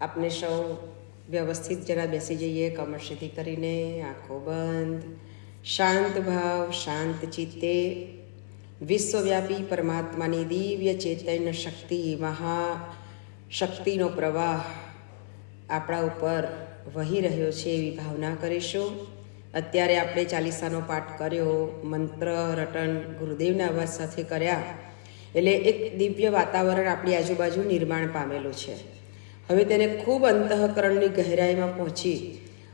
આપણે સૌ વ્યવસ્થિત જરા બેસી જઈએ, કમર સીધી કરીને, આંખો બંધ, શાંત ભાવ, શાંત ચિત્તે વિશ્વવ્યાપી પરમાત્માની દિવ્ય ચૈતન્ય શક્તિ, મહાશક્તિનો પ્રવાહ આપણા ઉપર વહી રહ્યો છે એવી ભાવના કરીશું. અત્યારે આપણે ચાલીસાનો પાઠ કર્યો, મંત્ર રટન ગુરુદેવના અવાજ સાથે કર્યા, એટલે એક દિવ્ય વાતાવરણ આપણી આજુબાજુ નિર્માણ પામેલું છે. હવે તેને ખૂબ અંતઃકરણની ગહેરાઈમાં પહોંચી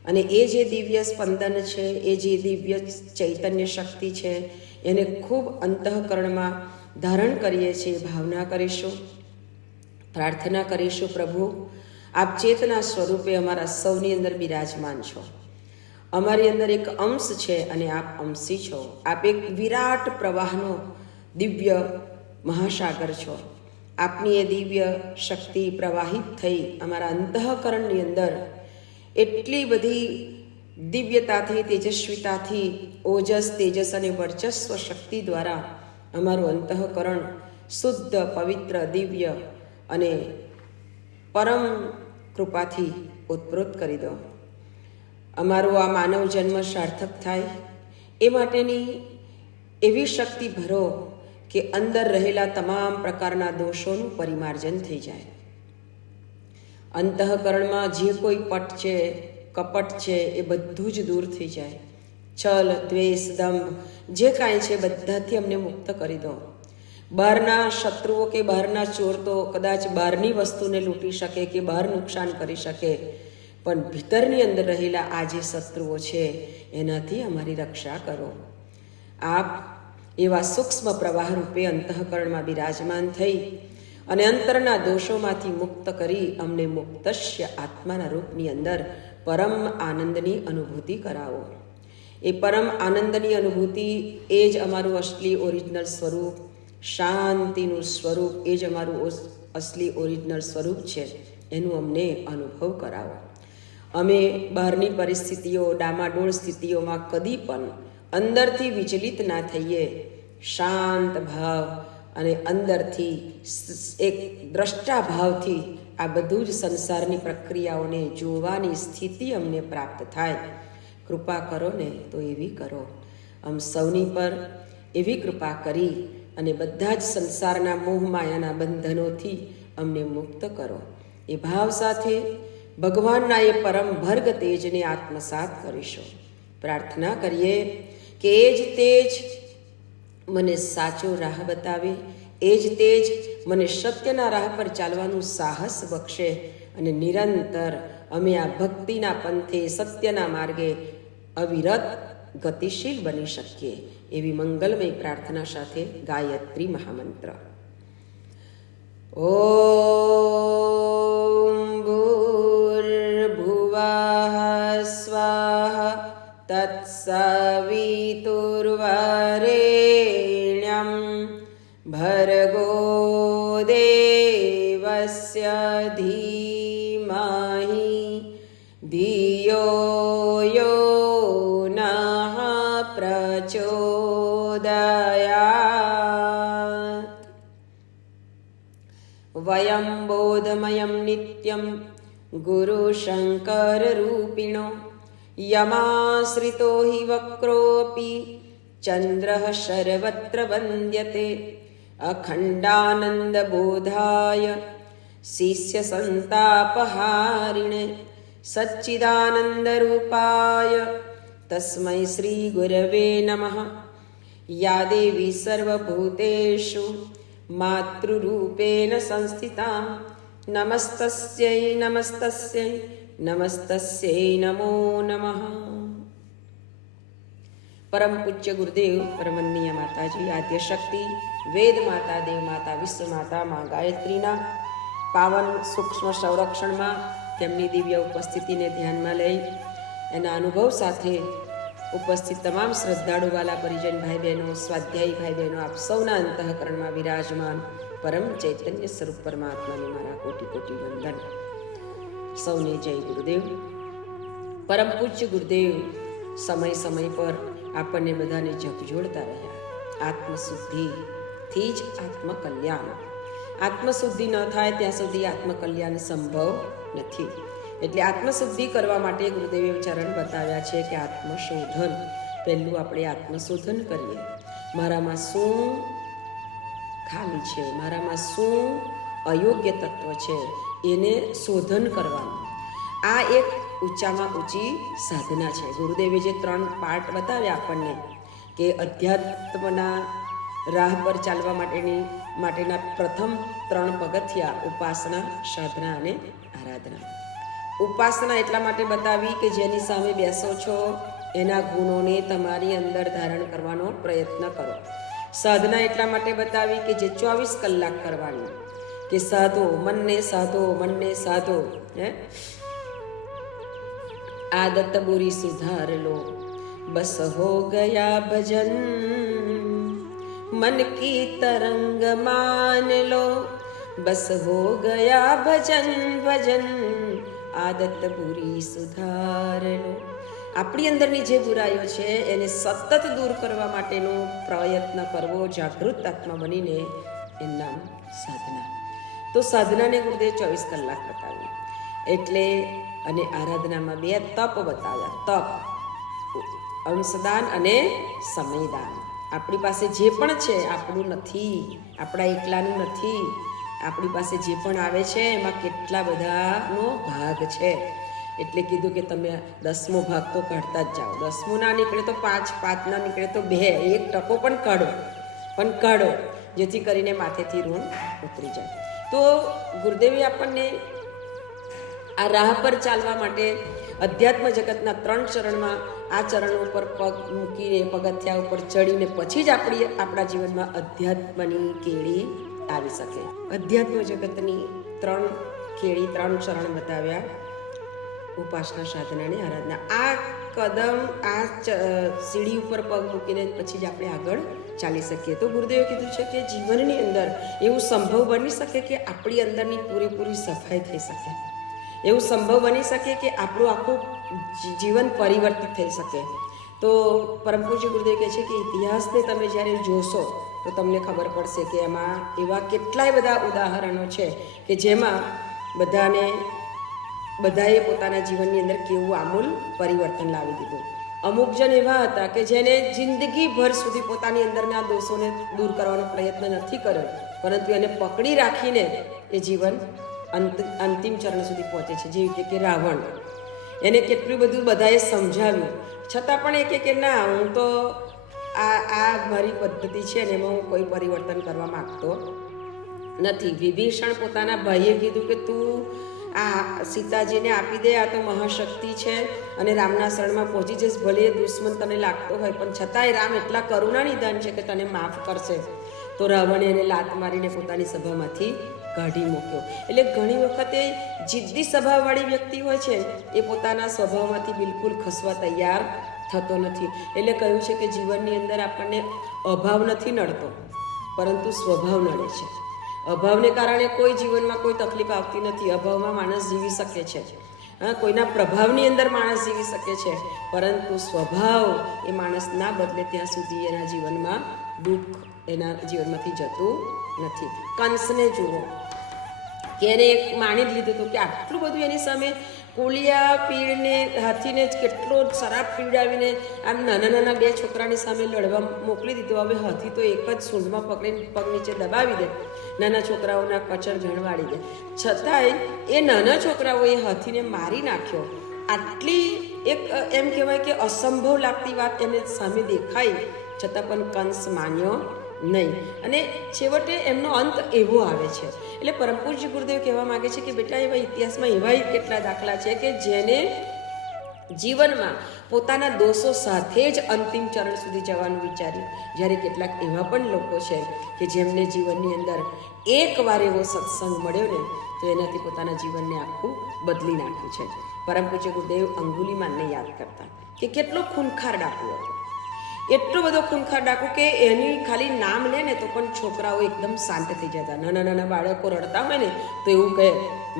અને એ જે દિવ્ય સ્પંદન છે, એ જે દિવ્ય ચૈતન્ય શક્તિ છે, એને ખૂબ અંતઃકરણમાં ધારણ કરીએ છીએ. ભાવના કરીશું, પ્રાર્થના કરીશું, પ્રભુ આપ ચેતના સ્વરૂપે અમારા સૌની અંદર બિરાજમાન છો. અમારી અંદર એક અંશ છે અને આપ અંશી છો. આપ એક વિરાટ પ્રવાહનો દિવ્ય મહાસાગર છો. આપની એ દિવ્ય શક્તિ પ્રવાહિત થઈ અમારા અંતઃકરણની અંદર એટલી બધી દિવ્યતાથી, તેજસ્વીતાથી, ઓજસ, તેજસ અને વર્ચસ્વ શક્તિ દ્વારા અમારું અંતઃકરણ શુદ્ધ, પવિત્ર, દિવ્ય અને પરમ કૃપાથી ઉત્પ્રોત કરી દો. અમારો આ માનવ જન્મ સાર્થક થાય એ માટેની એવી શક્તિ ભરો કે અંદર રહેલા તમામ પ્રકારના દોષોનું પરિમાર્જન થઈ જાય. અંતઃકરણમાં જે કોઈ પટ છે, કપટ છે, એ બધું જ દૂર થઈ જાય. છલ, દ્વેષ, દંભ જે કાંઈ છે બધાથી અમને મુક્ત કરી દો. બહારના શત્રુઓ કે બહારના ચોર તો કદાચ બહારની વસ્તુને લૂંટી શકે કે બહાર નુકસાન કરી શકે, પણ ભીતરની અંદર રહેલા આ જે શત્રુઓ છે એનાથી અમારી રક્ષા કરો. આપ એવા સૂક્ષ્મ પ્રવાહ રૂપે અંતઃકરણમાં બિરાજમાન થઈ અને અંતરના દોષોમાંથી મુક્ત કરી અમને મુક્તસ્ય આત્માના રૂપની અંદર પરમ આનંદની અનુભૂતિ કરાવો. એ પરમ આનંદની અનુભૂતિ એ જ અમારું અસલી ઓરિજિનલ સ્વરૂપ, શાંતિનું સ્વરૂપ, એ જ અમારું અસલી ઓરિજિનલ સ્વરૂપ છે. એનું અમને અનુભવ કરાવો. અમે બહારની પરિસ્થિતિઓ, ડામાડોળ સ્થિતિઓમાં કદી પણ અંદરથી વિચલિત ના થઈએ. શાંત ભાવ અને અંદરથી એક દ્રષ્ટા ભાવથી આ બધું જ સંસારની પ્રક્રિયાઓને જોવાની સ્થિતિ અમને પ્રાપ્ત થાય. કૃપા કરો ને તો એવી કરો. આમ સૌની પર એવી કૃપા કરી અને બધા જ સંસારના મોહ માયાના બંધનોથી અમને મુક્ત કરો. એ ભાવ સાથે ભગવાનના એ પરમ ભર્ગ તેજને આત્મસાત કરીશું. પ્રાર્થના કરીએ કે એ જ તેજ મને સાચો રાહ બતાવે, એ જ તેજ મને સત્યના રાહ પર ચાલવાનું સાહસ બક્ષે અને નિરંતર અમે આ ભક્તિના પંથે, સત્યના માર્ગે અવિરત ગતિશીલ બની શકીએ. એવી મંગલમય પ્રાર્થના સાથે ગાયત્રી મહામંત્ર. ઓમ ભૂર્ભુવઃ સ્વાહા તત્સવિતુર્વરેણ્યં ભર્ગો દેવસ્ય ધીમહિ ધિયો યો નઃ પ્રચોદયાત. વયં બોધમયં નિત્યં ગુરુશંકરરૂપિણો યમાશ્રિતો હિ વક્રોऽપી ચંદ્રઃ સર્વત્ર વંદ્યતે. અખંડાનંદબોધાય શિષ્ય સંતાપહારિણે સચ્ચિદાનંદરૂપાય તસ્मै શ્રી ગુરવે નમઃ. યા દેવી સર્વભૂતેષુ માતૃરૂપેણ સંસ્થિતા નમસ્તસ્यै નમસ્તસ્यै નમસ્તસ્यै નમો નમઃ. પરમ પૂજ્ય ગુરુદેવ પરમનીય માતાજી, આદ્ય શક્તિ, વેદ માતા, દેવ માતા, વિશ્વ માતા મા ગાયત્રીના પાવન સૂક્ષ્મ સંરક્ષણમાં તેમની દિવ્ય ઉપસ્થિતિને ધ્યાનમાં લઈ એના અનુભવ સાથે ઉપસ્થિત તમામ શ્રદ્ધાળુ વાલા પરિજન ભાઈ બહેનો, સ્વાધ્યાયી ભાઈ બહેનો, આપ સૌના અંતઃકરણમાં વિરાજમાન પરમ ચૈતન્ય સ્વરૂપ પરમાત્માને મારા કોટી કોટી વંદન. સૌને જય ગુરુદેવ. પરમ પૂજ્ય ગુરુદેવ સમય સમય પર આપણને બધાને ઝકઝોળતા રહ્યા. આત્મશુદ્ધિથી જ આત્મકલ્યાણ. આત્મશુદ્ધિ ન થાય ત્યાં સુધી આત્મકલ્યાણ સંભવ નથી. એટલે આત્મશુદ્ધિ કરવા માટે ગુરુદેવે ઉચ્ચારણ બતાવ્યા છે કે આત્મશોધન, પહેલું આપણે આત્મશોધન કરીએ. મારામાં શું ખામી છે, મારામાં શું અયોગ્ય તત્વ છે, એને શોધન કરવાનું. આ એક ઊંચામાં ઊંચી સાધના છે. ગુરુદેવે જે 3 પાર્ટ બતાવ્યા આપણને કે અધ્યાત્મના રાહ પર ચાલવા માટેના પ્રથમ 3 પગથિયા ઉપાસના, સાધના અને આરાધના. ઉપાસના એટલા માટે બતાવી કે જેની સામે બેસો છો એના ગુણોને તમારી અંદર ધારણ કરવાનો પ્રયત્ન કરો. સાધના એટલા માટે બતાવી કે જે 24 કલાક કરવાની, કે સાધો મનને, સાધો મનને, સાધો. આદત બુરી સુધાર લો, બસ હો ગયા ભજન, मन की तरंग मान लो, बस हो गया भजन भजन, आदत बुरी सुधार लो. આપણી અંદરની જે બુરાઈઓ છે એને સતત દૂર કરવા માટેનો પ્રયત્ન કરવો, જાગૃત આત્મા બનીને, એનું નામ સાધના. તો સાધનાને ગુરુદેવ 24 કલાક બતાવ્યું. એટલે અને આરાધનામાં 2 તપ બતાવ્યા. તપ, અંશદાન અને સમયદાન. આપણી પાસે જે પણ છે આપણું નથી, આપણા એકલાનું નથી. આપણી પાસે જે પણ આવે છે એમાં કેટલા બધાનો ભાગ છે. એટલે કીધું કે તમે 10મો ભાગ તો કાઢતા જ જાઓ. 10મું ના નીકળે તો 5, 5 ના નીકળે તો 2, 1% પણ કાઢો, જેથી કરીને માથેથી ઋણ ઉતરી જાય. તો ગુરુદેવે આપણને આ રાહ પર ચાલવા માટે અધ્યાત્મ જગતના 3 ચરણમાં, આ ચરણો ઉપર પગ મૂકીને, પગથિયા ઉપર ચડીને પછી જ આપણા જીવનમાં અધ્યાત્મની કેળી આવી શકે. અધ્યાત્મ જગતની 3 કેળી, 3 ચરણ બતાવ્યા: ઉપાસના, સાધના અને આરાધના. આ કદમ, આ સીડી ઉપર પગ મૂકીને પછી જ આપણે આગળ ચાલી શકીએ. તો ગુરુદેવે કીધું છે કે જીવનની અંદર એવું સંભવ બની શકે કે આપણી અંદરની પૂરેપૂરી સફાઈ થઈ શકે. એવું સંભવ બની શકે કે આપણું આખું જીવન પરિવર્તિત થઈ શકે. તો પરમ પૂજ્ય ગુરુદેવ કહે છે કે ઇતિહાસને તમે જ્યારે જોશો તો તમને ખબર પડશે કે એમાં એવા કેટલાય બધા ઉદાહરણો છે કે જેમાં બધાએ પોતાના જીવનની અંદર કેવું આમૂલ પરિવર્તન લાવી દીધું. અમુક જણ એવા હતા કે જેને જિંદગીભર સુધી પોતાની અંદરના દોષોને દૂર કરવાનો પ્રયત્ન નથી કર્યો, પરંતુ એને પકડી રાખીને એ જીવન અંતિમ ચરણ સુધી પહોંચે છે. જેવી રીતે કે રાવણ, એને કેટલું બધું બધાએ સમજાવ્યું, છતાં પણ એ કે ના, હું તો આ મારી પદ્ધતિ છે ને એમાં હું કોઈ પરિવર્તન કરવા માગતો નથી. વિભીષણ પોતાના ભાઈએ કીધું કે તું આ સીતાજીને આપી દે, આ તો મહાશક્તિ છે અને રામના શરણમાં પહોંચી જઈશ, ભલે દુશ્મન તને લાગતો હોય પણ છતાંય રામ એટલા કરુણા નિધાન છે કે તને માફ કરશે. તો રાવણે એને લાત મારીને પોતાની સભામાંથી કાઢી મૂક્યો. એટલે ઘણી વખતે જિદ્દી સ્વભાવવાળી વ્યક્તિ હોય છે એ પોતાના સ્વભાવમાંથી બિલકુલ ખસવા તૈયાર થતો નથી. એટલે કહ્યું છે કે જીવનની અંદર આપણને અભાવ નથી નડતો, પરંતુ સ્વભાવ નડે છે. અભાવને કારણે કોઈ જીવનમાં કોઈ તકલીફ આવતી નથી. અભાવમાં માણસ જીવી શકે છે, કોઈના પ્રભાવની અંદર માણસ જીવી શકે છે, પરંતુ સ્વભાવ એ માણસ ના બદલે ત્યાં સુધી એના જીવનમાં દુઃખ એના જીવનમાંથી જતું નથી. કંસને જુઓ કે એને એક માની જ લીધું હતું કે આટલું બધું એની સામે કોલિયા પીળને, હાથીને જ કેટલો શરાબ પીવડાવીને આમ નાના નાના 2 છોકરાની સામે લડવા મોકલી દીધો. હવે હાથી તો એક જ સૂંઢમાં પકડીને પગ નીચે દબાવી દે, નાના છોકરાઓના કચર જણવાડી દે. છતાંય એ નાના છોકરાઓએ હાથીને મારી નાખ્યો. આટલી એક એમ કહેવાય કે અસંભવ લાગતી વાત એને સામે દેખાઈ, છતાં પણ કંસ માન્યો નહીં અને છેવટે એમનો અંત એવો આવે છે. એટલે પરમ પૂજ્ય ગુરુદેવ કહેવા માગે છે કે બેટા, એવા ઇતિહાસમાં એવા કેટલા દાખલા છે કે જેને જીવનમાં પોતાના દોષો સાથે જ અંતિમ ચરણ સુધી જવાનું વિચાર્યું. જ્યારે કેટલાક એવા પણ લોકો છે કે જેમને જીવનની અંદર એકવાર એવો સત્સંગ મળ્યો ને તો એનાથી પોતાના જીવનને આખું બદલી નાખ્યું છે. પરમ પૂજ્ય ગુરુદેવ અંગુલીમાનને યાદ કરતા કે કેટલો ખૂનખાર ડાકુ હતો, એટલો બધો ખૂનખાર ડાકુ કે એની ખાલી નામ લે ને તો પણ છોકરાઓ એકદમ શાંત થઈ જતા. નાના નાના બાળકો રડતા હોય ને તો એવું કહે,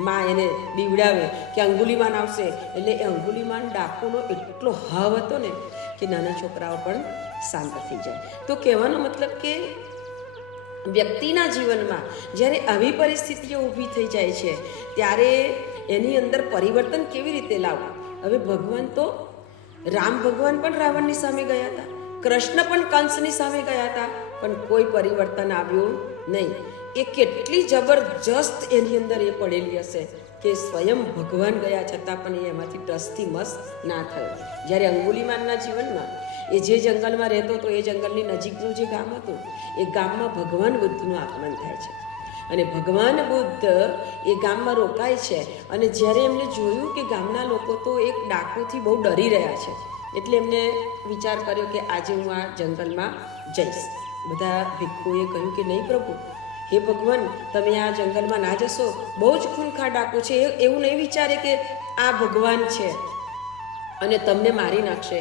માં એને બીવડાવે કે અંગુલીમાન આવશે. એટલે એ અંગુલીમાન ડાકુનો એટલો હાવ હતો ને કે નાના છોકરાઓ પણ શાંત થઈ જાય. તો કહેવાનો મતલબ કે વ્યક્તિના જીવનમાં જ્યારે આવી પરિસ્થિતિઓ ઊભી થઈ જાય છે ત્યારે એની અંદર પરિવર્તન કેવી રીતે લાવવું? હવે ભગવાન તો રામ ભગવાન પણ રાવણની સામે ગયા હતા, કૃષ્ણ પણ કંસની સામે ગયા હતા, પણ કોઈ પરિવર્તન આવ્યું નહીં. એ કેટલી જબરજસ્ત એની અંદર એ પડેલી હશે કે સ્વયં ભગવાન ગયા છતાં પણ એ એમાંથી ટસથી મસ ના થયો. જ્યારે અંગુલિમાનના જીવનમાં એ જે જંગલમાં રહેતો હતો એ જંગલની નજીકનું જે ગામ હતું એ ગામમાં ભગવાન બુદ્ધનું આગમન થાય છે. અને ભગવાન બુદ્ધ એ ગામમાં રોકાય છે. અને જ્યારે એમને જોયું કે ગામના લોકો તો એક ડાકુથી બહુ ડરી રહ્યા છે, એટલે એમને વિચાર કર્યો કે આજે હું આ જંગલમાં જઈશ. બધા ભિક્ષુએ કહ્યું કે નહીં પ્રભુ, હે ભગવાન, તમે આ જંગલમાં ના જશો, બહુ જ ખૂનખાર ડાકુ છે. એવું નહીં વિચારે કે આ ભગવાન છે અને તમને મારી નાખશે.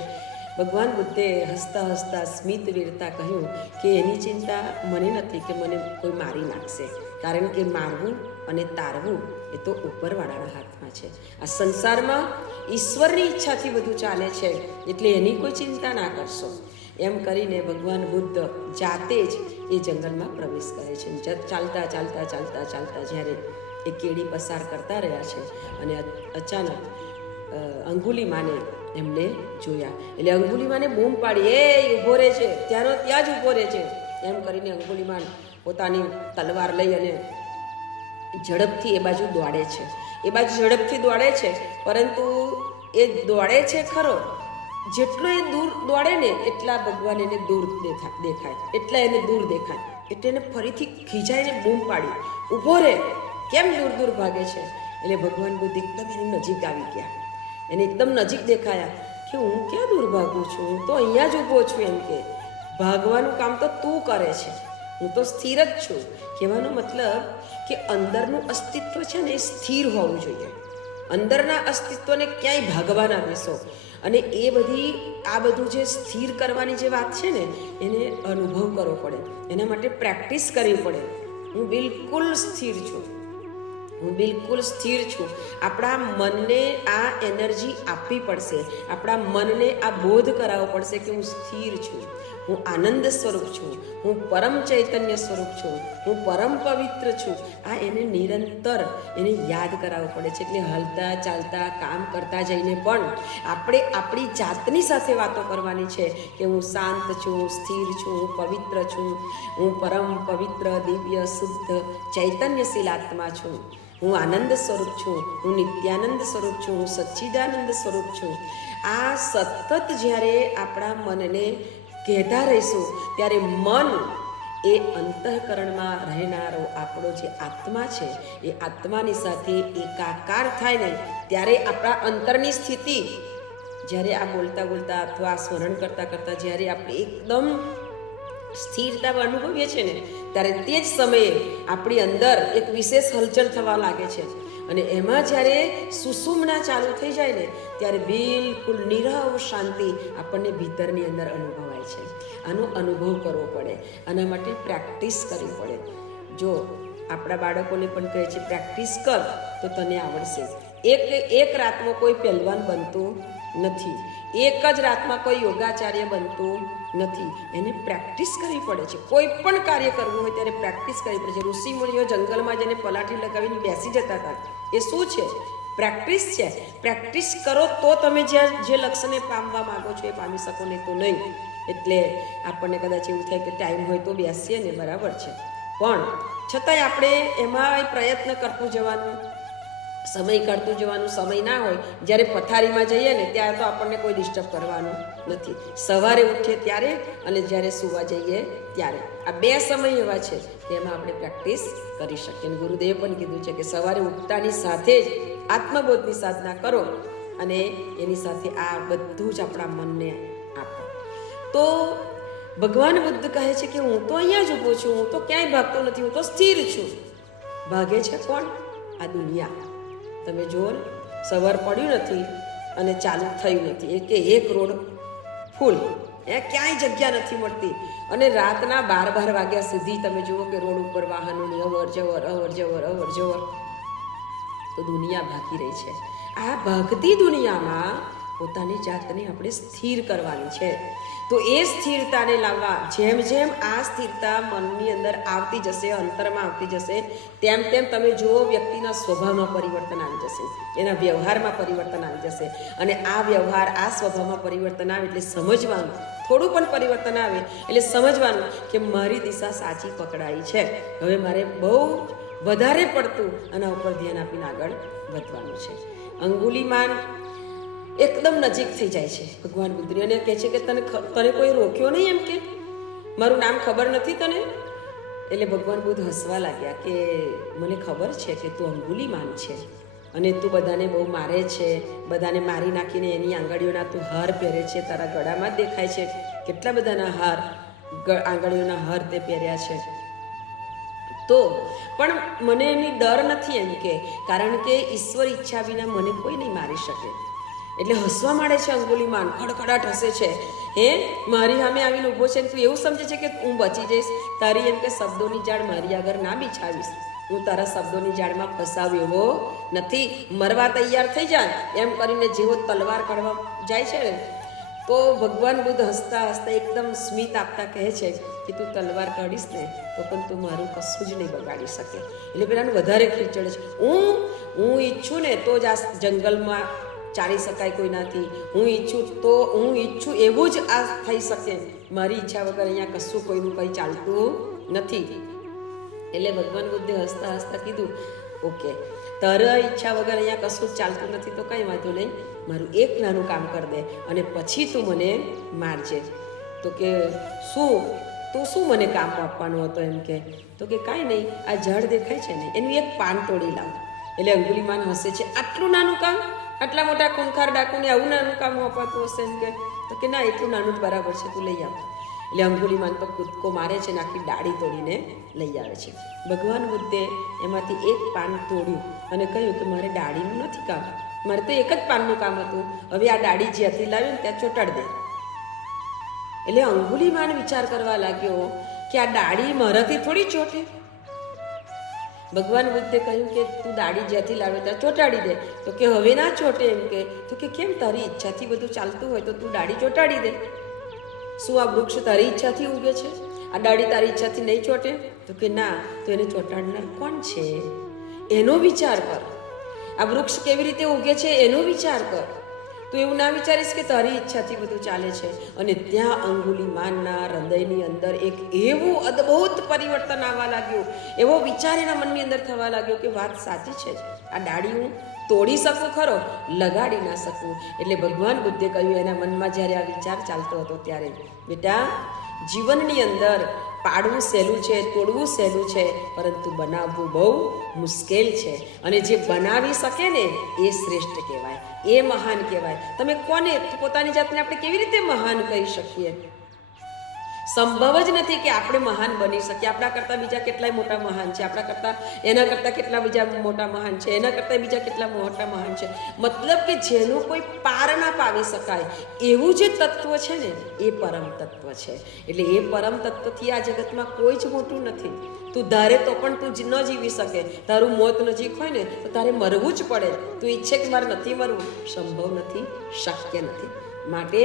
ભગવાન બુદ્ધે હસતા હસતા સ્મિત વીરતા કહ્યું કે એની ચિંતા મને નથી કે મને કોઈ મારી નાખશે, કારણ કે મારવું અને તારવું એ તો ઉપરવાળાના હાથમાં છે. આ સંસારમાં ઈશ્વરની ઈચ્છાથી બધું ચાલે છે, એટલે એની કોઈ ચિંતા ના કરશો. એમ કરીને ભગવાન બુદ્ધ જાતે જ એ જંગલમાં પ્રવેશ કરે છે. ચાલતા ચાલતા ચાલતા ચાલતા જ્યારે એ કેડી પસાર કરતા રહ્યા છે અને અચાનક અંગુલિમાને એમને જોયા. એટલે અંગુલિમાને બૂમ પાડી, એ ઊભો રહે છે, ત્યાંનો ત્યાં જ ઊભો રહે છે. એમ કરીને અંગુલિમાન પોતાની તલવાર લઈ અને ઝડપથી એ બાજુ દોડે છે. એ બાજુ ઝડપથી દોડે છે, પરંતુ એ દોડે છે ખરો, જેટલો એ દૂર દોડે ને એટલા ભગવાન એને દૂર દેખાય, એટલા એને દૂર દેખાય. એટલે એને ફરીથી ખીજાઈને બૂમ પાડી, ઊભો રહે, કેમ દૂર દૂર ભાગે છે? એટલે ભગવાન બુદ્ધ એકદમ એની નજીક આવી ગયા, એને એકદમ નજીક દેખાયા કે હું ક્યાં દૂર ભાગું છું, હું તો અહીંયા જ ઊભો છું. એમ કે ભાગવાનું કામ તો તું કરે છે, હું તો સ્થિર જ છું. કહેવાનો મતલબ કે અંદરનું અસ્તિત્વ છે ને એ સ્થિર હોવું જોઈએ. અંદરના અસ્તિત્વને ક્યાંય ભાગવા ના દેશો. અને એ બધી આ બધું જે સ્થિર કરવાની જે વાત છે ને એને અનુભવ કરવો પડે, એના માટે પ્રેક્ટિસ કરવી પડે. હું બિલકુલ સ્થિર છું, હું બિલકુલ સ્થિર છું. આપણા મનને આ એનર્જી આપવી પડશે, આપણા મનને આ બોધ કરાવવો પડશે કે હું સ્થિર છું, હું આનંદ સ્વરૂપ છું, હું પરમ ચૈતન્ય સ્વરૂપ છું, હું પરમ પવિત્ર છું. આ એને નિરંતર એને યાદ કરાવવું પડે છે. એટલે હલતા ચાલતા કામ કરતા જઈને પણ આપણે આપણી જાતની સાથે વાતો કરવાની છે કે હું શાંત છું, સ્થિર છું, હું પવિત્ર છું, હું પરમ પવિત્ર દિવ્ય શુદ્ધ ચૈતન્યશીલ આત્મા છું, હું આનંદ સ્વરૂપ છું, હું નિત્યાનંદ સ્વરૂપ છું, હું સચ્ચિદાનંદ સ્વરૂપ છું. આ સતત જ્યારે આપણા મનને કહેતા રહીશું ત્યારે મન એ અંતઃકરણમાં રહેનારો આપણો જે આત્મા છે એ આત્માની સાથે એકાકાર થાય ને ત્યારે આપણા અંતરની સ્થિતિ, જ્યારે આ બોલતા બોલતા અથવા સ્મરણ કરતાં કરતાં જ્યારે આપણે એકદમ સ્થિરતા અનુભવીએ છીએ ને ત્યારે તે જ સમયે આપણી અંદર એક વિશેષ હલચલ થવા લાગે છે. અને એમાં જ્યારે સુષુમ્ના ચાલુ થઈ જાય ને ત્યારે બિલકુલ નીરવ શાંતિ આપણને ભીતરની અંદર અનુભવાય છે. આનો અનુભવ કરવો પડે, આના માટે પ્રેક્ટિસ કરવી પડે. જો આપણા બાળકોને પણ કહે છે પ્રેક્ટિસ કર તો તને આવડશે. એક રાતમાં કોઈ પહેલવાન બનતું નથી, એક જ રાતમાં કોઈ યોગાચાર્ય બનતું નથી. એને પ્રેક્ટિસ કરવી પડે છે. કોઈ પણ કાર્ય કરવું હોય ત્યારે પ્રેક્ટિસ કરવી પડે છે. ઋષિમુનિઓ જંગલમાં જઈને પલાઠી લગાવીને બેસી જતા હતા. એ શું છે? પ્રેક્ટિસ છે. પ્રેક્ટિસ કરો તો તમે જે લક્ષ્યને પામવા માગો છો એ પામી શકો, નહીં તો નહીં. એટલે આપણને કદાચ એવું થાય કે ટાઈમ હોય તો બેસીએ ને, બરાબર છે, પણ છતાંય આપણે એમાં પ્રયત્ન કરતું જવાનું, સમય કાઢતું જવાનું. સમય ના હોય જ્યારે પથારીમાં જઈએ ને ત્યારે તો આપણને કોઈ ડિસ્ટર્બ કરવાનું નથી. સવારે ઉઠીએ ત્યારે અને જ્યારે સૂવા જઈએ ત્યારે, આ બે સમય એવા છે કે એમાં આપણે પ્રેક્ટિસ કરી શકીએ. અને ગુરુદેવે પણ કીધું છે કે સવારે ઉઠતાની સાથે જ આત્મબોધની સાધના કરો અને એની સાથે આ બધું જ આપણા મનને આપો. તો ભગવાન બુદ્ધ કહે છે કે હું તો અહીંયા જ ઊભો છું, હું તો ક્યાંય ભાગતો નથી, હું તો સ્થિર છું. ભાગે છે કોણ? આ દુનિયા. તમે જુઓ ને, સવાર પડ્યું નથી અને ચાલુ થયું નથી, કે એક રોડ ફૂલ, એ ક્યાંય જગ્યા નથી મળતી. અને રાતના 12 વાગ્યા સુધી તમે જુઓ કે રોડ ઉપર વાહનોની અવર જવર. તો દુનિયા ભાગી રહી છે. આ ભાગતી દુનિયામાં પોતાની જાતને આપણે સ્થિર કરવાની છે. તો એ સ્થિરતાને લાવવા જેમ જેમ આ સ્થિરતા મનની અંદર આવતી જશે, અંતરમાં આવતી જશે, તેમ તેમ તમે જુઓ વ્યક્તિના સ્વભાવમાં પરિવર્તન આવી જશે, એના વ્યવહારમાં પરિવર્તન આવી જશે. અને આ વ્યવહાર, આ સ્વભાવમાં પરિવર્તન આવે એટલે સમજવાનું, થોડું પણ પરિવર્તન આવે એટલે સમજવાનું કે મારી દિશા સાચી પકડાઈ છે. હવે મારે બહુ વધારે પડતું આના ઉપર ધ્યાન આપીને આગળ વધવાનું છે. અંગુલીમાન એકદમ નજીક થઈ જાય છે ભગવાન બુદ્ધની અને કહે છે કે તને કોઈ રોક્યો નહીં, એમ કે મારું નામ ખબર નથી તને? એટલે ભગવાન બુદ્ધ હસવા લાગ્યા કે મને ખબર છે કે તું અંગુલીમાન છે અને તું બધાને બહુ મારે છે, બધાને મારી નાખીને એની આંગળીઓના તું હાર પહેરે છે, તારા ગળામાં જ દેખાય છે કેટલા બધાના હાર, આંગળીઓના હાર તે પહેર્યા છે. તો પણ મને એની ડર નથી, એમ કે કારણ કે ઈશ્વર ઈચ્છા વિના મને કોઈ નહીં મારી શકે. એટલે હસવા માંડે છે અંગુલીમાન, ખડખડાટ હસે છે. હે, મારી સામે આવીને ઊભો છે, તું એવું સમજે છે કે હું બચી જઈશ? તારી એમ કે શબ્દોની જાળ મારી આગળ ના બિછાવીશ, હું તારા શબ્દોની જાળમાં ફસાવ એવો નથી. મરવા તૈયાર થઈ જાય એમ કરીને જેવો તલવાર કાઢવા જાય છે ને, તો ભગવાન બુદ્ધ હસતા હસતા એકદમ સ્મિત આપતા કહે છે કે તું તલવાર કાઢીશ ને તો પણ તું મારું કશું જ નહીં બગાડી શકે. એટલે પેલાને વધારે ખીચડે છે. હું ઈચ્છું ને તો જ આ જંગલમાં ચાલી શકાય કોઈનાથી, હું ઈચ્છું એવું જ આ થઈ શકે, મારી ઈચ્છા વગર અહીંયા કશું કોઈનું કંઈ ચાલતું નથી. એટલે ભગવાન બુદ્ધે હસતા હસતા કીધું, ઓકે, તારા ઈચ્છા વગર અહીંયા કશું જ ચાલતું નથી તો કંઈ વાંધો નહીં, મારું એક નાનું કામ કરી દે અને પછી તું મને મારજે. તો કે શું મને કામ આપવાનું હતો? એમ કે તો કે કાંઈ નહીં, આ ઝાડ દેખાય છે ને એનું એક પાન તોડી લાવ. એટલે અંગુલીમાન હસે છે, આટલું નાનું કામ? આટલા મોટા ખૂંખાર ડાકુને આવું નાનું કામ અપાતું હશે? એમ કે તો કે ના, એટલું નાનું જ બરાબર છે, તું લઈ આવ. એટલે અંગુલીમાન તો કૂદકો મારે છે ને આખી ડાળી તોડીને લઈ આવે છે. ભગવાન બુદ્ધે એમાંથી એક પાન તોડ્યું અને કહ્યું કે મારે ડાળીનું નથી કામ, મારે તો એક જ પાનનું કામ હતું, હવે આ ડાળી જ્યાંથી લાવીને ત્યાં ચોટાડી દે. એટલે અંગુલીમાન વિચાર કરવા લાગ્યો કે આ ડાળી મારાથી થોડી ચોટે. ભગવાન બુદ્ધે કહ્યું કે તું ડાળી જ્યાંથી લાવે ત્યાં ચોટાડી દે. તો કે હવે ના ચોટે. એમ કે તો કે કેમ? તારી ઈચ્છાથી બધું ચાલતું હોય તો તું ડાળી ચોટાડી દે. શું આ વૃક્ષ તારી ઈચ્છાથી ઉગે છે? આ ડાળી તારી ઈચ્છાથી નહીં ચોટે? તો કે ના, તો એને ચોટાડનાર કોણ છે એનો વિચાર કર. આ વૃક્ષ કેવી રીતે ઉગે છે એનો વિચાર કર. તું એવું ના વિચારીશ કે તારી ઈચ્છાથી બધું ચાલે છે. અને ત્યાં અંગુલીમાનના હૃદયની અંદર એક એવું અદ્ભુત પરિવર્તન આવવા લાગ્યું, એવો વિચાર એના મનની અંદર થવા લાગ્યો કે વાત સાચી છે, આ ડાળી હું તોડી શકું ખરો, લગાડી ના શકું. એટલે ભગવાન બુદ્ધે કહ્યું એના મનમાં જ્યારે આ વિચાર ચાલતો હતો ત્યારે, બેટા, જીવનની અંદર પાડવું સહેલું છે, તોડવું સહેલું છે, પરંતુ બનાવવું બહુ મુશ્કેલ છે. અને જે બનાવી શકે ને એ શ્રેષ્ઠ કહેવાય, એ મહાન કહેવાય. તમે કોને, પોતાની જાતને આપણે કેવી રીતે મહાન કહી શકીએ? સંભવ જ નથી કે આપણે મહાન બની શકીએ. આપણા કરતાં બીજા કેટલાય મોટા મહાન છે, આપણા કરતાં એના કરતાં કેટલા બીજા મોટા મહાન છે, એના કરતાં બીજા કેટલા મોટા મહાન છે. મતલબ કે જેનું કોઈ પાર ના પાવી શકાય એવું જે તત્વ છે ને એ પરમ તત્વ છે. એટલે એ પરમ તત્વથી આ જગતમાં કોઈ જ મોટું નથી. તું ધારે તો પણ તું ન જીવી શકે. તારું મોત નજીક હોય ને તો તારે મરવું જ પડે. તું ઈચ્છે કે મારે નથી મરવું, સંભવ નથી, શક્ય નથી. માટે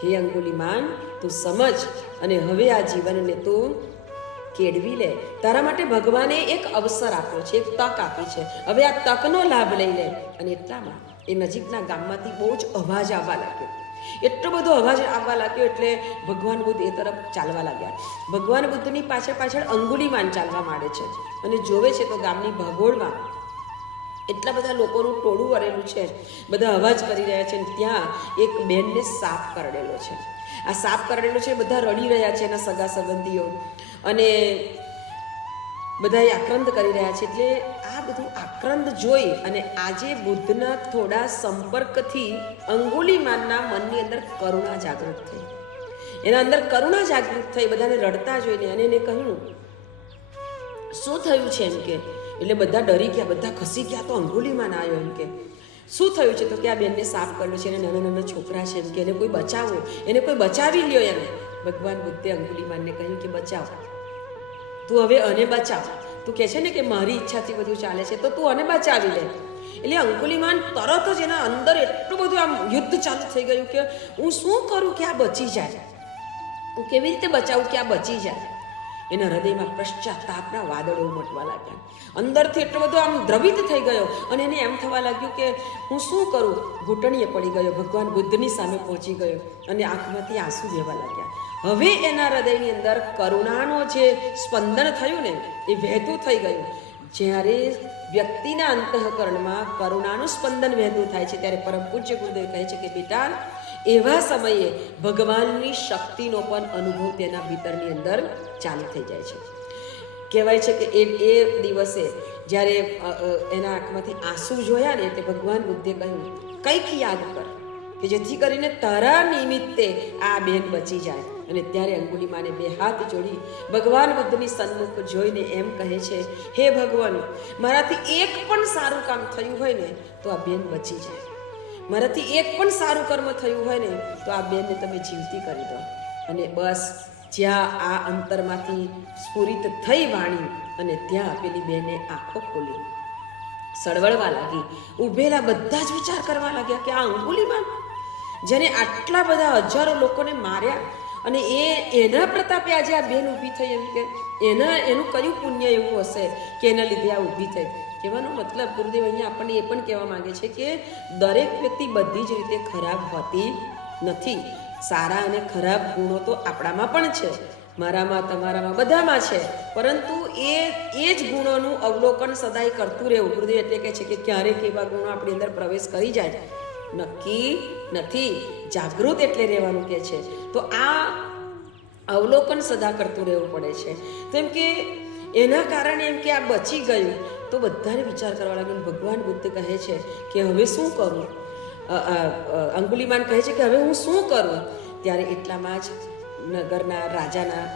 હે અંગુલીમાન, તું સમજ અને હવે આ જીવનને તું કેળવી લે. તારા માટે ભગવાને એક અવસર આપ્યો છે, એક તક આપી છે. હવે આ તકનો લાભ લઈ લે. અને એટલામાં એ નજીકના ગામમાંથી બહુ જ અવાજ આવવા લાગ્યો. એટલો બધો અવાજ આવવા લાગ્યો એટલે ભગવાન બુદ્ધ એ તરફ ચાલવા લાગ્યા. ભગવાન બુદ્ધની પાછળ પાછળ અંગુલીમાન ચાલવા માંડે છે અને જોવે છે તો ગામની ભાગોળમાં એટલા બધા લોકોનું ટોળું વળેલું છે, બધા અવાજ કરી રહ્યા છે. ત્યાં એક બેનને સાપ કરડેલો છે. આ સાપ કરડેલો છે, બધા રડી રહ્યા છે, એના સગા સંબંધીઓ, અને બધા આક્રંદ કરી રહ્યા છે. એટલે આ બધું આક્રંદ જોઈ અને આજે બુદ્ધના થોડા સંપર્કથી અંગુલીમાનના મનની અંદર કરુણા જાગૃત થઈ. એના અંદર કરુણા જાગૃત થઈ બધાને રડતા જોઈને. અને એને કહ્યું, શું થયું છે? એમ કે એટલે બધા ડરી ગયા, બધા ખસી ગયા. તો અંગુલીમાન આવ્યો. એમ કે શું થયું છે? તો કે આ બેનને સાફ કર્યો છે, એને નાના નાના છોકરા છે, એમ કે એને કોઈ બચાવો, એને કોઈ બચાવી લ્યો. એને ભગવાન બુદ્ધે અંગુલીમાનને કહ્યું કે બચાવ, તું હવે આને બચાવ. તું કહે છે ને કે મારી ઈચ્છાથી બધું ચાલે છે, તો તું આને બચાવી લે. એટલે અંગુલિમાન તરત જ એના અંદર એટલું બધું આમ યુદ્ધ ચાલુ થઈ ગયું કે હું શું કરું કે આ બચી જાય, હું કેવી રીતે બચાવું કે આ બચી જાય. એના હૃદયમાં પશ્ચાતાપના વાદળો ઉમટવા લાગ્યા. અંદરથી એટલો બધો આમ દ્રવિત થઈ ગયો અને એને એમ થવા લાગ્યું કે હું શું કરું. ઘૂંટણીએ પડી ગયો, ભગવાન બુદ્ધની સામે પહોંચી ગયો અને આંખમાંથી આંસુ વહેવા લાગ્યા. હવે એના હૃદયની અંદર કરુણાનો જે સ્પંદન થયું ને એ વહેતું થઈ ગયું. જ્યારે વ્યક્તિના અંતઃકરણમાં કરુણાનું સ્પંદન વહેતું થાય છે ત્યારે પરમ પૂજ્ય ગુરુદેવ કહે છે કે બેટા, એવા સમયે ભગવાનની શક્તિનો પણ અનુભવ તેના ભીતરની અંદર ચાલુ થઈ જાય છે. કહેવાય છે કે એ દિવસે જ્યારે એના આંખમાંથી આંસુ જોયા ને એટલે ભગવાન બુદ્ધે કહ્યું કંઈક યાદ કર કે જેથી કરીને તારા નિમિત્તે આ બેન બચી જાય. અને ત્યારે અંગુલિમાને બે હાથ જોડી ભગવાન બુદ્ધની સન્મુખ જોઈને એમ કહે છે, હે ભગવાન, મારાથી એક પણ સારું કામ થયું હોય ને તો આ બેન બચી જાય. મારાથી એક પણ સારું કર્મ થયું હોય ને તો આ બેનને તમે જીવતી કરી દો. અને બસ જ્યાં આ અંતરમાંથી સ્ફુરિત થઈ વાણી અને ત્યાં પેલી બેને આંખો ખોલી, સળવળવા લાગી. ઊભેલા બધા જ વિચાર કરવા લાગ્યા કે આ અંગુલિમાન જેને આટલા બધા હજારો લોકોને માર્યા અને એના પ્રતાપે આજે આ બેન ઊભી થઈ, એમ કે એનું કયું પુણ્ય એવું હશે કે એના લીધે આ ઊભી થઈ. કહેવાનો મતલબ ગુરુદેવ અહીંયા આપણને એ પણ કહેવા માંગે છે કે દરેક વ્યક્તિ બધી જ રીતે ખરાબ હોતી નથી. સારા અને ખરાબ ગુણો તો આપણામાં પણ છે, મારામાં, તમારામાં, બધામાં છે. પરંતુ એ જ ગુણોનું અવલોકન સદાય કરતું રહેવું. ગુરુદેવ એટલે કહે છે કે ક્યારેક એવા ગુણો આપણી અંદર પ્રવેશ કરી જાય નક્કી નથી. જાગૃત એટલે રહેવાનું કહે છે. તો આ અવલોકન સદા કરતું રહેવું પડે છે. તો એમ કે એના કારણે એમ કે આ બચી ગયું તો બધાને વિચાર કરવા લાગ્યો. ભગવાન બુદ્ધ કહે છે કે હવે શું કરું. અંગુલિમાન કહે છે કે હવે હું શું કરું. ત્યારે એટલામાં જ નગરના રાજાના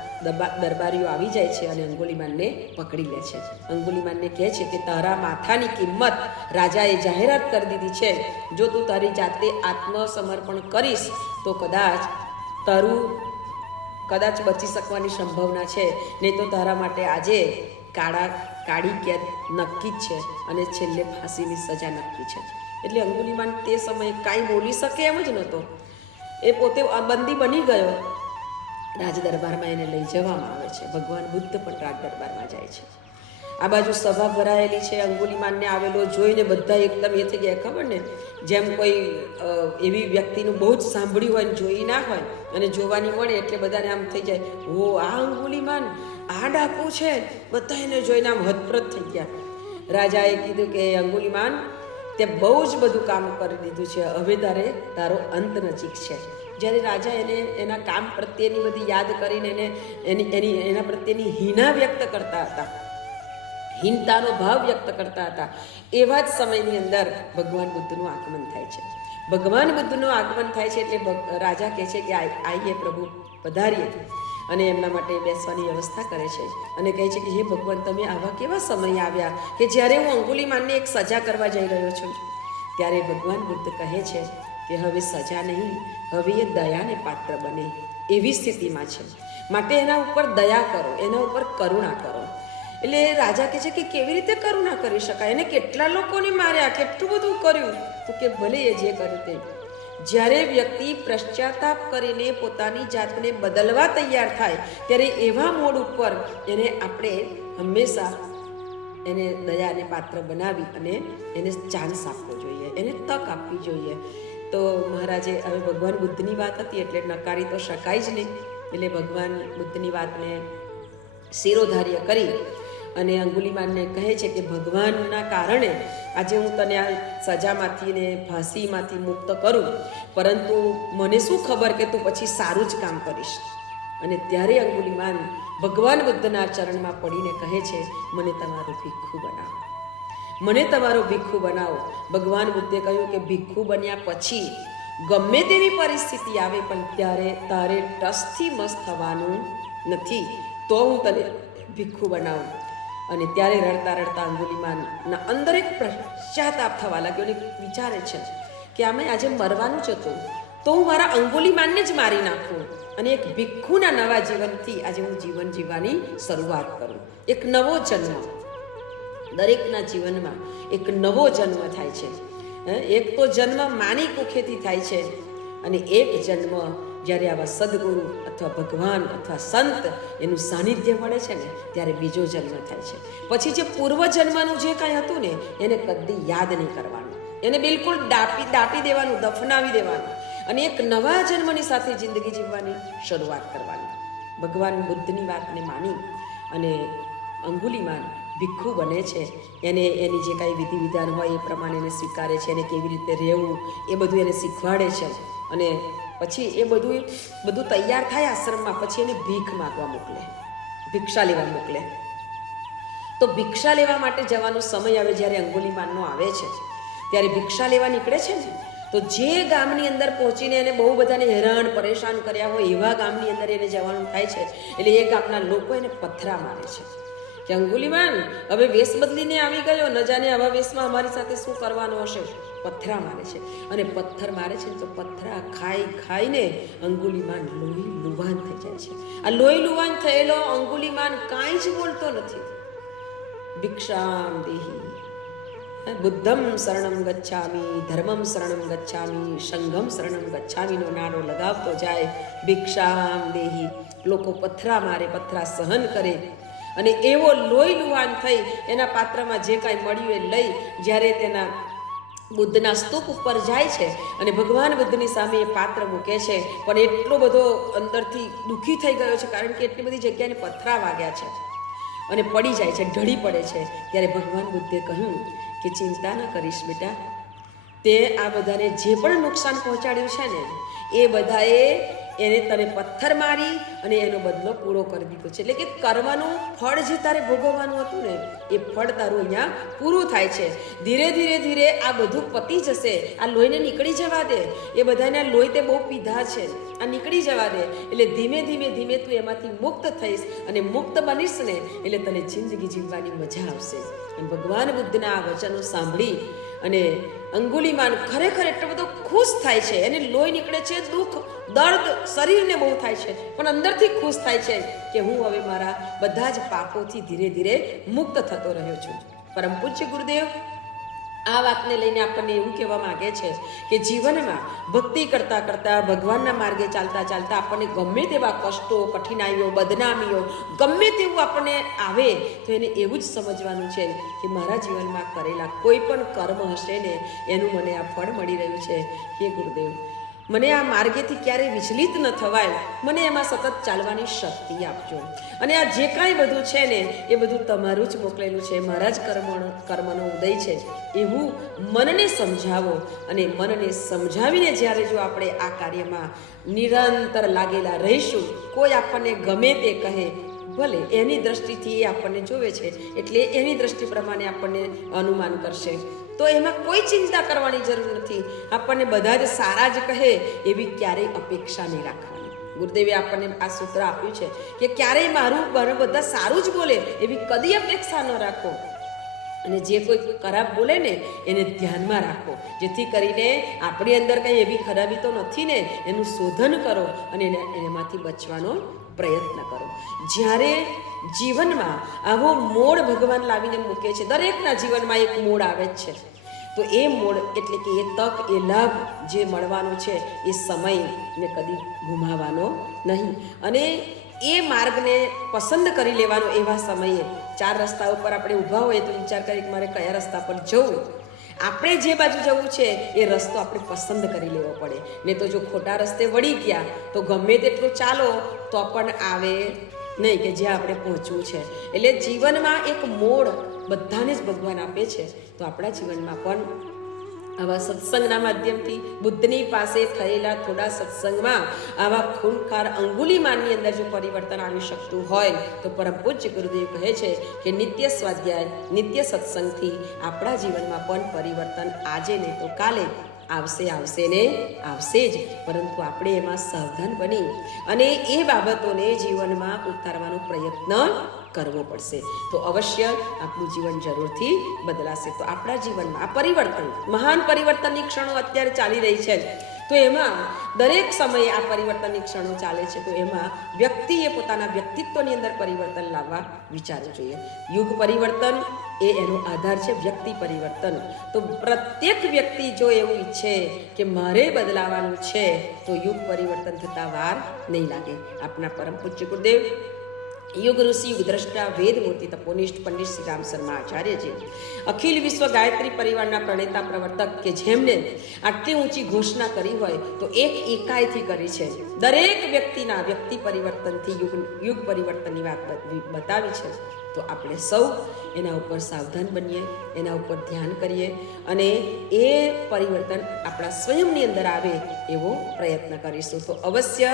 દરબારીઓ આવી જાય છે અને અંગુલિમાનને પકડી લે છે. અંગુલિમાનને કહે છે કે તારા માથાની કિંમત રાજાએ જાહેરાત કરી દીધી છે. જો તું તારી જાતે આત્મસમર્પણ કરીશ તો કદાચ બચી શકવાની સંભાવના છે, નહીં તો તારા માટે આજે કાળી કેદ નક્કી જ છે અને છેલ્લે ફાંસીની સજા નક્કી છે. એટલે અંગુલિમાન તે સમયે કાંઈ બોલી શકે એમ જ નહોતો. એ પોતે બંદી બની ગયો. રાજ દરબારમાં એને લઈ જવામાં આવે છે. ભગવાન બુદ્ધ પણ રાજ દરબારમાં જાય છે. આ બાજુ સભા ભરાયેલી છે. અંગુલિમાનને આવેલો જોઈને બધા એકદમ એ થઈ ગયા, ખબર ને, જેમ કોઈ એવી વ્યક્તિનું બહુ જ સાંભળ્યું હોય ને જોઈ ના હોય અને જોવાની મળે એટલે બધાને આમ થઈ જાય, ઓ આ અંગુલિમાન, આ ડાકુ છે. બધા એને જોઈને આમ હતપ્રત થઈ ગયા. રાજાએ કીધું કે અંગુલિમાન, તે બહુ જ બધું કામ કરી દીધું છે, હવે તારો અંત નજીક છે. જ્યારે રાજા એના કામ પ્રત્યેની બધી યાદ કરીને એના પ્રત્યેની હીના વ્યક્ત કરતા હતા, હીનતાનો ભાવ વ્યક્ત કરતા હતા, એવા જ સમયની અંદર ભગવાન બુદ્ધનું આગમન થાય છે. ભગવાન બુદ્ધનું આગમન થાય છે એટલે રાજા કહે છે કે આઈએ પ્રભુ, પધારીએ. અને એમના માટે બેસવાની વ્યવસ્થા કરે છે અને કહે છે કે હે ભગવાન, તમે આવા કેવા સમય આવ્યા કે જ્યારે હું અંગુલિમાનને એક સજા કરવા જઈ રહ્યો છું. ત્યારે ભગવાન બુદ્ધ કહે છે કે હવે સજા નહીં, હવે એ દયાને પાત્ર બને એવી સ્થિતિમાં છે. માટે એના ઉપર દયા કરો, એના ઉપર કરુણા કરો. એટલે રાજા કહે છે કે કેવી રીતે કરુણા કરી શકાય? એને કેટલા લોકોને માર્યા, કેટલું બધું કર્યું. તો કે ભલે એ જે કર્યું તે. જ્યારે વ્યક્તિ પશ્ચાતાપ કરીને પોતાની જાતને બદલવા તૈયાર થાય ત્યારે એવા મોડ ઉપર એને આપણે હંમેશા એને દયાને પાત્ર બનાવી અને એને ચાન્સ આપવો જોઈએ, એને તક આપવી જોઈએ. તો મહારાજે હવે ભગવાન બુદ્ધની વાત હતી એટલે નકારી તો શકાય જ નહીં. એટલે ભગવાન બુદ્ધની વાતને શિરોધાર્ય કરી અને અંગુલિમાનને કહે છે કે ભગવાનના કારણે આજે હું તને આ સજામાંથી ને ફાંસીમાંથી મુક્ત કરું, પરંતુ મને શું ખબર કે તું પછી સારું જ કામ કરીશ. અને ત્યારે અંગુલિમાન ભગવાન બુદ્ધના ચરણમાં પડીને કહે છે, મને તમારો ભિક્ષુ બનાવો, મને તમારો ભિક્ષુ બનાવો. ભગવાન બુદ્ધે કહ્યું કે ભિક્ષુ બન્યા પછી ગમે તેવી પરિસ્થિતિ આવે પણ ત્યારે તારે ટસથી મસ્ત થવાનું નથી, તો હું તને ભિક્ષુ બનાવું. અને ત્યારે રડતા રડતા અંગુલિમાનના અંદર એક પશ્ચાતાપ થવા લાગ્યો અને વિચારે છે કે આમે આજે મરવાનું જ હતું તો હું મારા અંગુલિમાનને જ મારી નાખું અને એક ભિક્ષુના નવા જીવનથી આજે હું જીવન જીવવાની શરૂઆત કરું, એક નવો જન્મ. દરેકના જીવનમાં એક નવો જન્મ થાય છે. એક તો જન્મ માની કુખેથી થાય છે અને એક જન્મ જ્યારે આવા સદગુરુ અથવા ભગવાન અથવા સંત એનું સાનિધ્ય મળે છે ને ત્યારે બીજો જન્મ થાય છે. પછી જે પૂર્વજન્મનું જે કાંઈ હતું ને એને કદી યાદ નહીં કરવાનું, એને બિલકુલ દાટી દેવાનું, દફનાવી દેવાનું અને એક નવા જન્મની સાથે જિંદગી જીવવાની શરૂઆત કરવાની. ભગવાન બુદ્ધની વાતને માની અને અંગુલીમાન ભિક્ષુ બને છે. એને એની જે કાંઈ વિધિ વિધાન હોય એ પ્રમાણે એને સ્વીકારે છે, એને કેવી રીતે રહેવું એ બધું એને શીખવાડે છે. અને પછી એ બધું તૈયાર થાય આશ્રમમાં, પછી એને ભીખ માગવા મોકલે, ભિક્ષા લેવા મોકલે. તો ભિક્ષા લેવા માટે જવાનો સમય આવે જ્યારે અંગુલીમાનનો આવે છે ત્યારે ભિક્ષા લેવા નીકળે છે ને તો જે ગામની અંદર પહોંચીને એને બહુ બધાને હેરાન પરેશાન કર્યા હોય એવા ગામની અંદર એને જવાનું થાય છે. એટલે એ ગામના લોકો એને પથરા મારે છે કે અંગુલીમાન હવે વેશ બદલીને આવી ગયો, ન જાણે આવા વેશમાં અમારી સાથે શું કરવાનું હશે. પથરા મારે છે અને પથ્થર મારે છે તો પથરા ખાઈને અંગુલીમાન લોહી લુવાન થઈ જાય છે. આ લોહી લુવાન થયેલો અંગુલીમાન કાંઈ જ બોલતો નથી. ભિક્ષામ દેહી, બુદ્ધમ શરણમ ગચ્છામી, ધર્મમ શરણમ ગચ્છામી, સંઘમ શરણમ ગચ્છામીનો નારો લગાવતો જાય. ભિક્ષામ દેહી, લોકો પથરા મારે, પથરા સહન કરે અને એવો લોહી લુહાન થઈ એના પાત્રમાં જે કાંઈ મળ્યું એ લઈ જ્યારે તેના બુદ્ધના સ્તૂપ ઉપર જાય છે અને ભગવાન બુદ્ધની સામે એ પાત્ર મૂકે છે, પણ એટલો બધો અંદરથી દુઃખી થઈ ગયો છે કારણ કે એટલી બધી જગ્યાને પથરા વાગ્યા છે અને પડી જાય છે, ઢળી પડે છે. ત્યારે ભગવાન બુદ્ધે કહ્યું કે ચિંતા ન કરીશ બેટા, તે આ બધાને જે પણ નુકસાન પહોંચાડ્યું છે ને એ બધાએ એને તને પથ્થર મારી અને એનો બદલો પૂરો કરી દીધો છે. એટલે કે કર્મનું ફળ જે તારે ભોગવવાનું હતું ને એ ફળ તારું અહીંયા પૂરું થાય છે. ધીરે ધીરે ધીરે આ બધું પતી જશે. આ લોહીને નીકળી જવા દે, એ બધાને લોહી તે બહુ પીધા છે, આ નીકળી જવા દે. એટલે ધીમે ધીમે ધીમે તું એમાંથી મુક્ત થઈશ અને મુક્ત બનીશ ને એટલે તને જિંદગી જીવવાની મજા આવશે. અને ભગવાન બુદ્ધના આ વચનો સાંભળી અને અંગુલીમાન ખરેખર એટલો બધો ખુશ થાય છે. એને લોહી નીકળે છે, દુઃખ દર્દ શરીરને બહુ થાય છે, પણ અંદરથી ખુશ થાય છે કે હું હવે મારા બધા જ પાપોથી ધીરે ધીરે મુક્ત થતો રહ્યો છું. પરમ પૂજ્ય ગુરુદેવ આ વાતને લઈને આપણને એવું કહેવા માંગે છે કે જીવનમાં ભક્તિ કરતાં કરતાં ભગવાનના માર્ગે ચાલતા ચાલતા આપણને ગમે તેવા કષ્ટો, કઠિનાઈઓ, બદનામીઓ ગમે તેવું આપણને આવે તો એને એવું જ સમજવાનું છે કે મારા જીવનમાં કરેલા કોઈ પણ કર્મ હશે ને એનું મને આ ફળ મળી રહ્યું છે. હે ગુરુદેવ, મને આ માર્ગેથી ક્યારેય વિચલિત ન થવાય, મને એમાં સતત ચાલવાની શક્તિ આપજો. અને આ જે કાંઈ બધું છે ને એ બધું તમારું જ મોકલેલું છે, મારા જ કર્મનો ઉદય છે એવું મનને સમજાવો. અને મનને સમજાવીને જ્યારે જો આપણે આ કાર્યમાં નિરંતર લાગેલા રહીશું, કોઈ આપણને ગમે તે કહે ભલે એની દ્રષ્ટિથી એ આપણને જોવે છે એટલે એની દ્રષ્ટિ પ્રમાણે આપણને અનુમાન કરશે, તો એમાં કોઈ ચિંતા કરવાની જરૂર નથી. આપણને બધા જ સારા જ કહે એવી ક્યારેય અપેક્ષા નહીં રાખવાની. ગુરુદેવે આપણને આ સૂત્ર આપ્યું છે કે ક્યારેય મારું બધા સારું જ બોલે એવી કદી અપેક્ષા ન રાખો. અને જે કોઈ ખરાબ બોલે ને એને ધ્યાનમાં રાખો, જેથી કરીને આપણી અંદર કંઈ એવી ખરાબી તો નથી ને એનું શોધન કરો અને એનામાંથી બચવાનો પ્રયત્ન કરો. જ્યારે જીવનમાં આવો મોડ ભગવાન લાવીને મૂકે છે, દરેકના જીવનમાં એક મોડ આવે જ છે, તો એ મોડ એટલે કે એ તક, એ લાભ જે મળવાનો છે એ સમયને કદી ગુમાવવાનો નહીં. અને એ માર્ગને પસંદ કરી લેવાનો. એવા સમયે 4 રસ્તા ઉપર આપણે ઊભા હોઈએ તો વિચાર કરીએ કે મારે કયા રસ્તા પર જવું. આપણે જે બાજુ જવું છે એ રસ્તો આપણે પસંદ કરી લેવો પડે. ને તો જો ખોટા રસ્તે વળી ગયા તો ગમે તેટલું ચાલો તો પણ આવે નહીં કે જ્યાં આપણે પહોંચવું છે. એટલે જીવનમાં એક મોડ બધાને જ ભગવાન આપે છે. તો આપણા જીવનમાં પણ આવા સત્સંગના માધ્યમથી બુદ્ધની પાસે થયેલા થોડા સત્સંગમાં આવા ખૂનખાર અંગુલીમાનની અંદર જો પરિવર્તન આવી શકતું હોય તો પરમ પૂજ્ય ગુરુદેવ કહે છે કે નિત્ય સ્વાધ્યાય, નિત્ય સત્સંગથી આપણા જીવનમાં પણ પરિવર્તન આજે નહીં તો કાલે આવશે ને આવશે જ. પરંતુ આપણે એમાં સાવધાન બની અને એ બાબતોને જીવનમાં ઉતારવાનો પ્રયત્ન કરવો પડશે. તો અવશ્ય આપણું જીવન જરૂરથી બદલાશે. તો આપણા જીવનમાં આ પરિવર્તન, મહાન પરિવર્તનની ક્ષણો અત્યારે ચાલી રહી છે, તો એમાં દરેક સમયે આ પરિવર્તનની ક્ષણો ચાલે છે, તો એમાં વ્યક્તિએ પોતાના વ્યક્તિત્વની અંદર પરિવર્તન લાવવા વિચારવું જોઈએ. યુગ પરિવર્તન એ એનો આધાર છે વ્યક્તિ પરિવર્તન. તો પ્રત્યેક વ્યક્તિ જો એવું ઈચ્છે કે મારે બદલાવાનું છે તો યુગ પરિવર્તન થતાં વાર નહીં લાગે. આપના પરમ પૂજ્ય ગુરુદેવ યુગ ઋષિ યુગ દ્રષ્ટા વેદ મૂર્તિ તપોનિષ્ઠ પંડિત શ્રી રામ શર્મા આચાર્યજી, અખિલ વિશ્વ ગાયત્રી પરિવારના પ્રણેતા પ્રવર્તક કે જેમને આટલી ઊંચી ઘોષણા કરી હોય તો એક એકાઈથી કરી છે. દરેક વ્યક્તિના વ્યક્તિ પરિવર્તનથી યુગ પરિવર્તનની વાત બતાવી છે. તો આપણે સૌ એના ઉપર સાવધાન બનીએ, એના ઉપર ધ્યાન કરીએ અને એ પરિવર્તન આપણા સ્વયંની અંદર આવે એવો પ્રયત્ન કરીશું તો અવશ્ય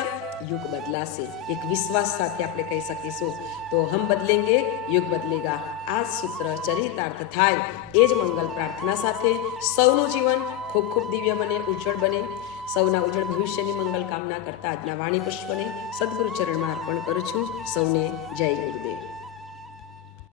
યુગ બદલાશે. એક વિશ્વાસ સાથે આપણે કહી શકીશું. તો હમ બદલેંગે યુગ બદલેગા. આ સૂત્ર ચરિતાર્થ થાય એ જ મંગલ પ્રાર્થના સાથે સૌનું જીવન ખૂબ ખૂબ દિવ્ય બને, ઉજ્જવળ બને. સૌના ઉજ્જવળ ભવિષ્યની મંગલ કામના કરતા આજના વાણી પુષ્પને સદગુરુ ચરણમાં અર્પણ કરું છું. સૌને જય ગુરુદેવ.